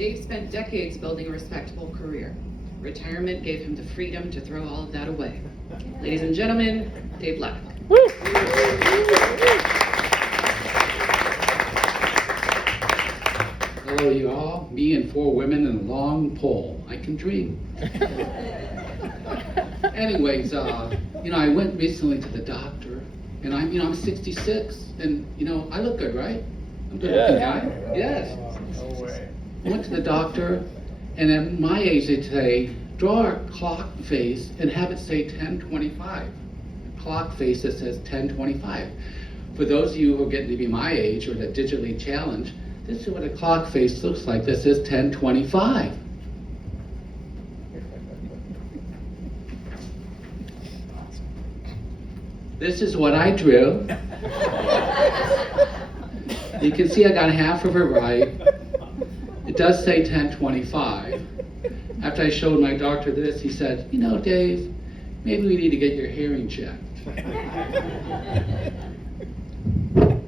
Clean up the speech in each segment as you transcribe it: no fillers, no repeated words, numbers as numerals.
Dave spent decades building a respectable career. Retirement gave him the freedom to throw all of that away. Ladies and gentlemen, Dave Levick. Hello, you all. Me and 4 women and a long pole. I can dream. Anyways, I went recently to the doctor, and I'm 66, and I look good, right? I'm a good-looking guy. Yes. No way. I went to the doctor, and at my age they say, draw a clock face and have it say 10:25. A clock face that says 10:25. For those of you who are getting to be my age or that digitally challenged, this is what a clock face looks like. That says 10:25. This is what I drew. You can see I got half of it right. It does say 10:25. After I showed my doctor this, he said, Dave, maybe we need to get your hearing checked.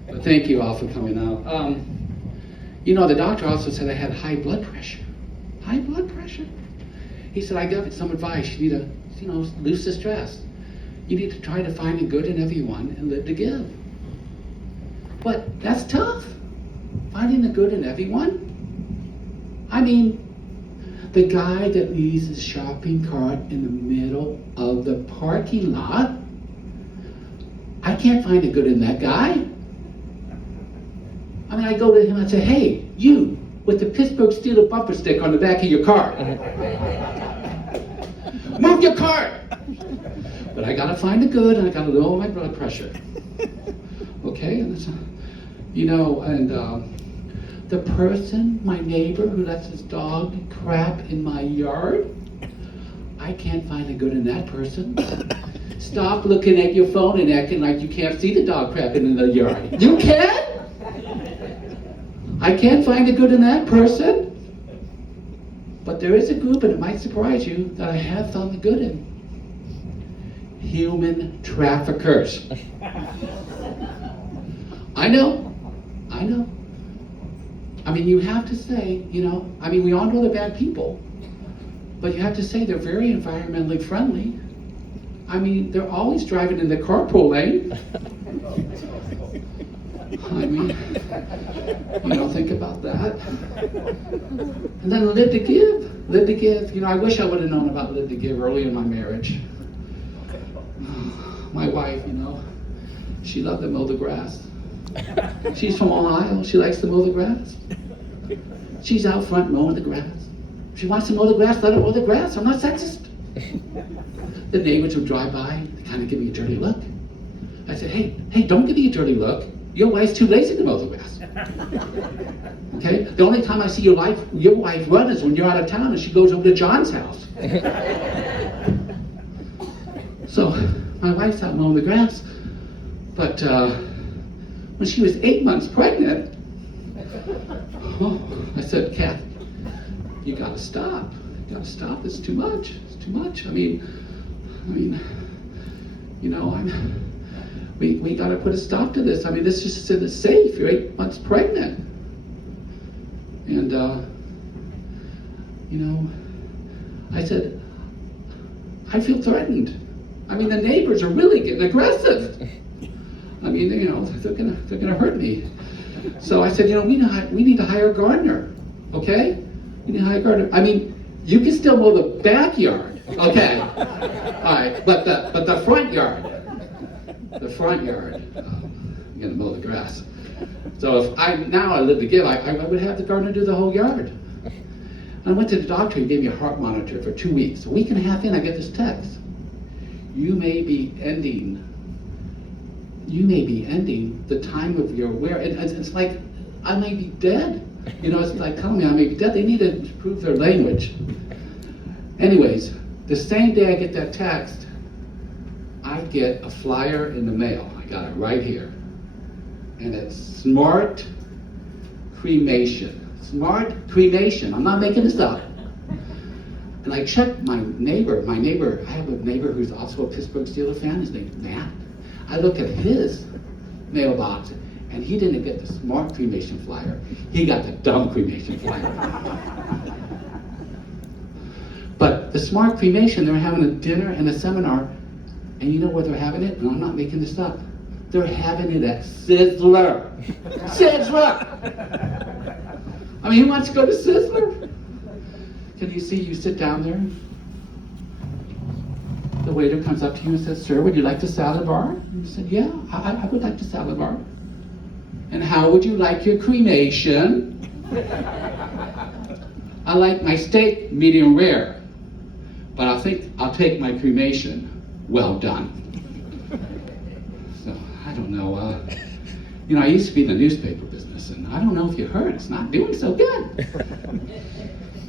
But thank you all for coming out. The doctor also said I had high blood pressure. High blood pressure? He said, I got some advice. You need to, lose the stress. You need to try to find the good in everyone and live to give. But that's tough. Finding the good in everyone? The guy that leaves his shopping cart in the middle of the parking lot, I can't find the good in that guy. I go to him and say, hey, you, with the Pittsburgh Steelers bumper sticker on the back of your car. Move your cart! But I gotta find the good, and I gotta lower my blood pressure. Okay? And the person, my neighbor who lets his dog crap in my yard, I can't find the good in that person. Stop looking at your phone and acting like you can't see the dog crapping in the yard. You can? I can't find the good in that person. But there is a group, and it might surprise you, that I have found the good in. Human traffickers. I know. You have to say, we all know they're bad people, but you have to say they're very environmentally friendly. They're always driving in the carpool lane. Think about that. And then live to give. Live to give. I wish I would have known about live to give early in my marriage. My wife, she loved to mow the grass. She's from Ohio. She likes to mow the grass. She's out front mowing the grass. If she wants to mow the grass, let her mow the grass. I'm not sexist. The neighbors would drive by, they kind of give me a dirty look. I said, hey, don't give me a dirty look. Your wife's too lazy to mow the grass. Okay? The only time I see your wife run is when you're out of town and she goes over to John's house. So my wife's out mowing the grass, but when she was 8 months pregnant, I said, Kathy, you gotta stop. You gotta stop. It's too much. It's too much. We gotta put a stop to this. This just isn't safe. You're 8 months pregnant. And, I said, I feel threatened. The neighbors are really getting aggressive. They're gonna hurt me. So I said, we need to hire a gardener, okay? We need to hire a gardener. You can still mow the backyard, okay? All right, but the front yard, I'm gonna mow the grass. So if I live to give, I would have the gardener do the whole yard. And I went to the doctor. He gave me a heart monitor for 2 weeks. A week and a half in, I get this text. You may be ending the time of your wear. It's like I may be dead. It's like telling me I may be dead. They need to improve their language. Anyways, the same day I get that text, I get a flyer in the mail. I got it right here. And it's smart cremation. Smart cremation. I'm not making this up. And I checked my neighbor. I have a neighbor who's also a Pittsburgh Steelers fan. His name's Matt. I looked at his mailbox, and he didn't get the smart cremation flyer. He got the dumb cremation flyer. the Smart Cremation, they're having a dinner and a seminar, and you know where they're having it? And I'm not making this up. They're having it at Sizzler. Sizzler! I mean, who wants to go to Sizzler? Can you see, you sit down there, the waiter comes up to you and says, "Sir, would you like the salad bar?" And you said, "Yeah, I would like the salad bar." "And how would you like your cremation?" "I like my steak medium rare, but I think I'll take my cremation well done." So, I don't know, I used to be in the newspaper business, and I don't know if you heard, it's not doing so good.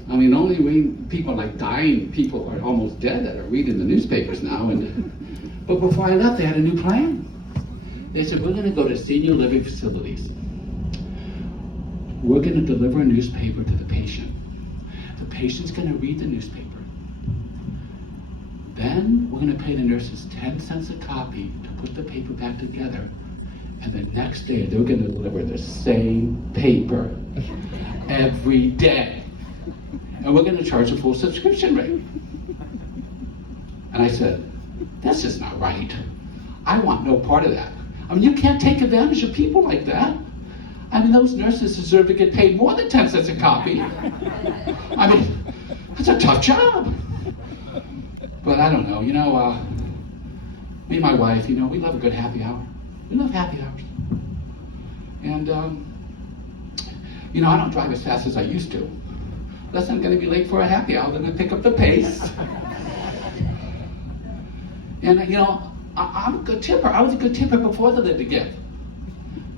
I mean, only people like dying people are almost dead that are reading the newspapers now. But before I left, they had a new plan. They said, "We're going to go to senior living facilities. We're going to deliver a newspaper to the patient. The patient's going to read the newspaper. Then we're going to pay the nurses 10 cents a copy to put the paper back together. And the next day, they're going to deliver the same paper every day. And we're going to charge a full subscription rate." And I said, "That's just not right. I want no part of that. I mean, you can't take advantage of people like that. I mean, those nurses deserve to get paid more than 10 cents a copy. I mean, it's a tough job." But I don't know, me and my wife, we love a good happy hour. We love happy hours. And, I don't drive as fast as I used to. Unless I'm going to be late for a happy hour, then I pick up the pace. And, I'm a good tipper. I was a good tipper before the Live to Give.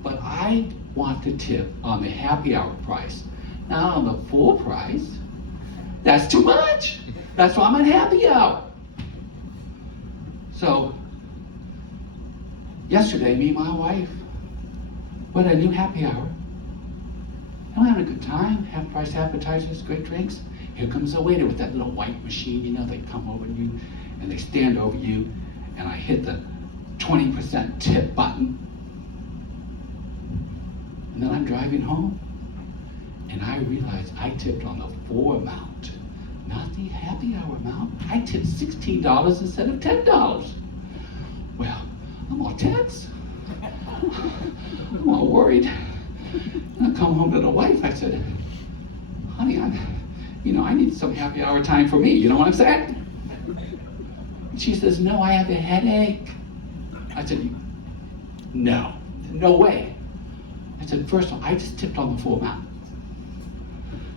But I want to tip on the happy hour price. Not on the full price. That's too much. That's why I'm at happy hour. So, yesterday, me and my wife went to a new happy hour. I'm having a good time, half price appetizers, great drinks. Here comes the waiter with that little white machine, they come over to you and they stand over you, and I hit the 20% tip button. And then I'm driving home, and I realized I tipped on the full amount, not the happy hour amount. I tipped $16 instead of $10. Well, I'm all tense. I'm all worried. I come home to the wife, I said, "Honey, I need some happy hour time for me, you know what I'm saying?" She says, "No, I have a headache." I said, no way. I said, "First of all, I just tipped on the full amount.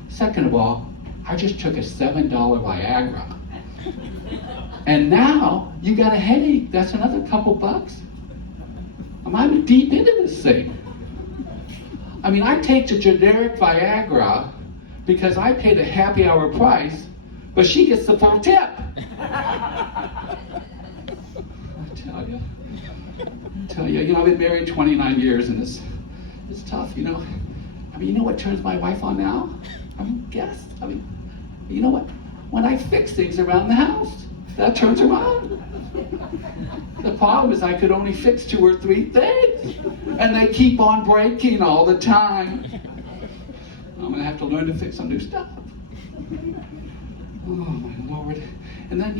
Second of all, I just took a $7 Viagra. And now you got a headache, that's another couple bucks. I'm deep into this thing. I mean, I take the generic Viagra because I pay the happy hour price, but she gets the full tip." I tell you, I've been married 29 years, and it's tough, I mean, you know what turns my wife on now? Guess. You know what? When I fix things around the house, that turns her on. The problem is I could only fix 2 or 3 things, and they keep on breaking all the time. I'm gonna have to learn to fix some new stuff. Oh my Lord. And then,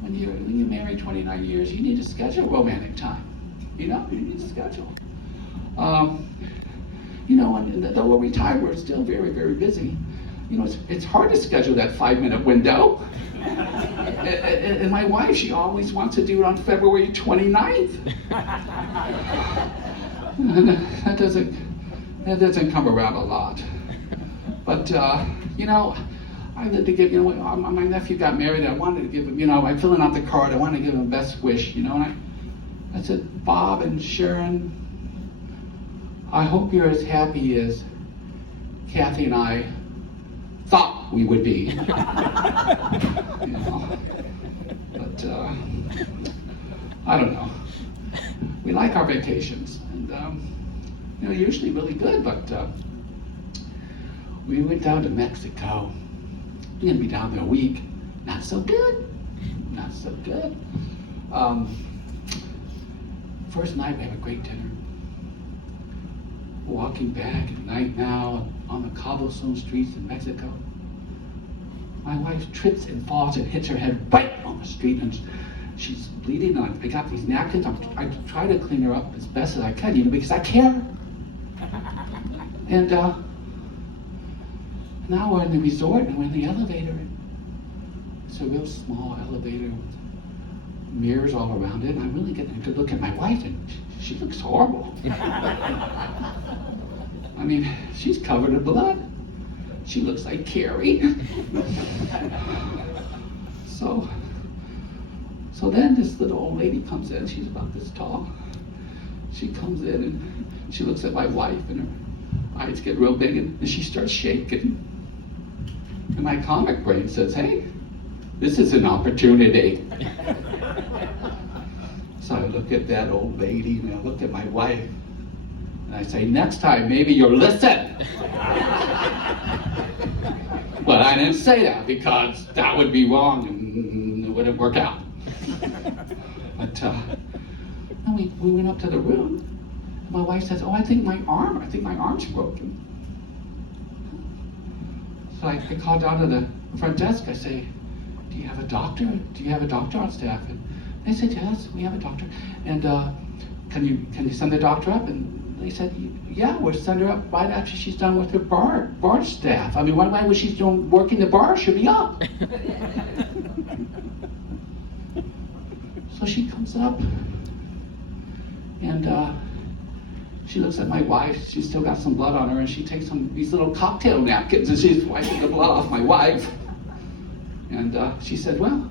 when you're married 29 years, you need to schedule romantic time. You need to schedule. And though we're retired, we're still very, very busy. It's hard to schedule that 5-minute window. And my wife, she always wants to do it on February 29th. And that doesn't come around a lot. But, I lived to give, my nephew got married, I wanted to give him, I'm filling out the card, I wanted to give him best wish, and I said, "Bob and Sharon, I hope you're as happy as Kathy and I thought we would be." But I don't know. We like our vacations, and usually really good. But we went down to Mexico. We're gonna be down there a week. Not so good. Not so good. First night we have a great dinner. Walking back at night now on the cobblestone streets in Mexico. My wife trips and falls and hits her head right on the street, and she's bleeding. And I got these napkins. I try to clean her up as best as I can, you know, because I care. And now we're in the resort and we're in the elevator. It's a real small elevator with mirrors all around it. And I'm really getting a good look at my wife, and she looks horrible. I mean, she's covered in blood. She looks like Carrie. So then this little old lady comes in. She's about this tall. She comes in and she looks at my wife, and her eyes get real big, and she starts shaking. And my comic brain says, hey, this is an opportunity. So I look at that old lady and I look at my wife and I say, next time maybe you'll listen. But I didn't say that because that would be wrong and it wouldn't work out. But we went up to the room. And my wife says, oh, I think my arm's broken. So I call down to the front desk. I say, do you have a doctor? Do you have a doctor on staff? And they said, yes, we have a doctor. And can you send the doctor up? And they said, yeah, we'll send her up right after she's done with her bar staff. I mean, right when she's working the bar, she'll be up. So she comes up, and she looks at my wife. She's still got some blood on her, and she takes these little cocktail napkins, and she's wiping the blood off my wife. And she said, well,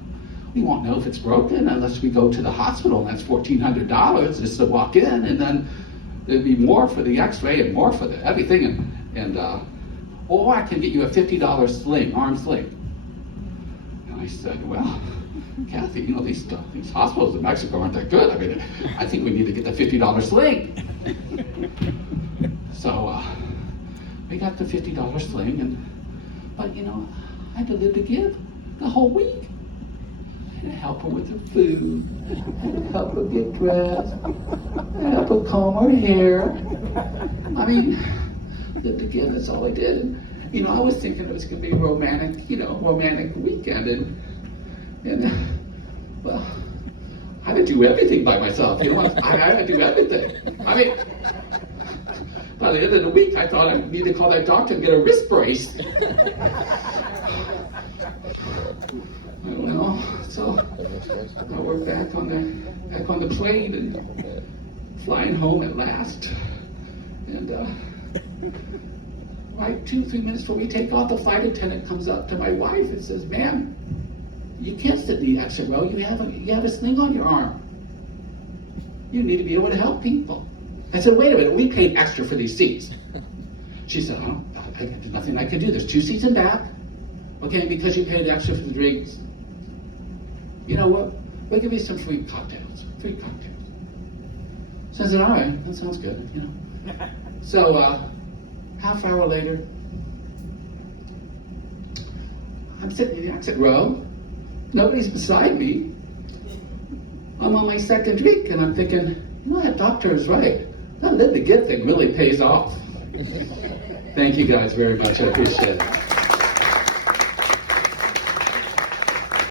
we won't know if it's broken unless we go to the hospital, and that's $1,400 just to walk in, and then there'd be more for the x-ray and more for the everything, or I can get you a $50 sling, arm sling. And I said, well, Kathy, you know, these hospitals in Mexico aren't that good. I mean, I think we need to get the $50 sling. So we got the $50 sling, but you know, I had to live to give the whole week. I had to help her with her food, help her get dressed, help her comb her hair. I mean, live to give, that's all I did. And, you know, I was thinking it was going to be a romantic weekend, and well, I had to do everything by myself, you know, I had to do everything. I mean, by the end of the week, I thought I needed to call that doctor and get a wrist brace. I don't know, so I worked back on the plane and flying home at last. And right 2-3 minutes before we take off, the flight attendant comes up to my wife and says, ma'am, you can't sit in the extra row. You have a sling on your arm. You need to be able to help people. I said, wait a minute, we paid extra for these seats. She said, oh, there's nothing I can do. There's 2 seats in back. Okay, because you paid extra for the drinks. You know what? We'll give you some free cocktails. So I said, all right, that sounds good, you know. So half hour later, I'm sitting in the exit row. Nobody's beside me. I'm on my second drink, and I'm thinking, you know, that doctor is right. That live to give thing really pays off. Thank you guys very much. I appreciate it.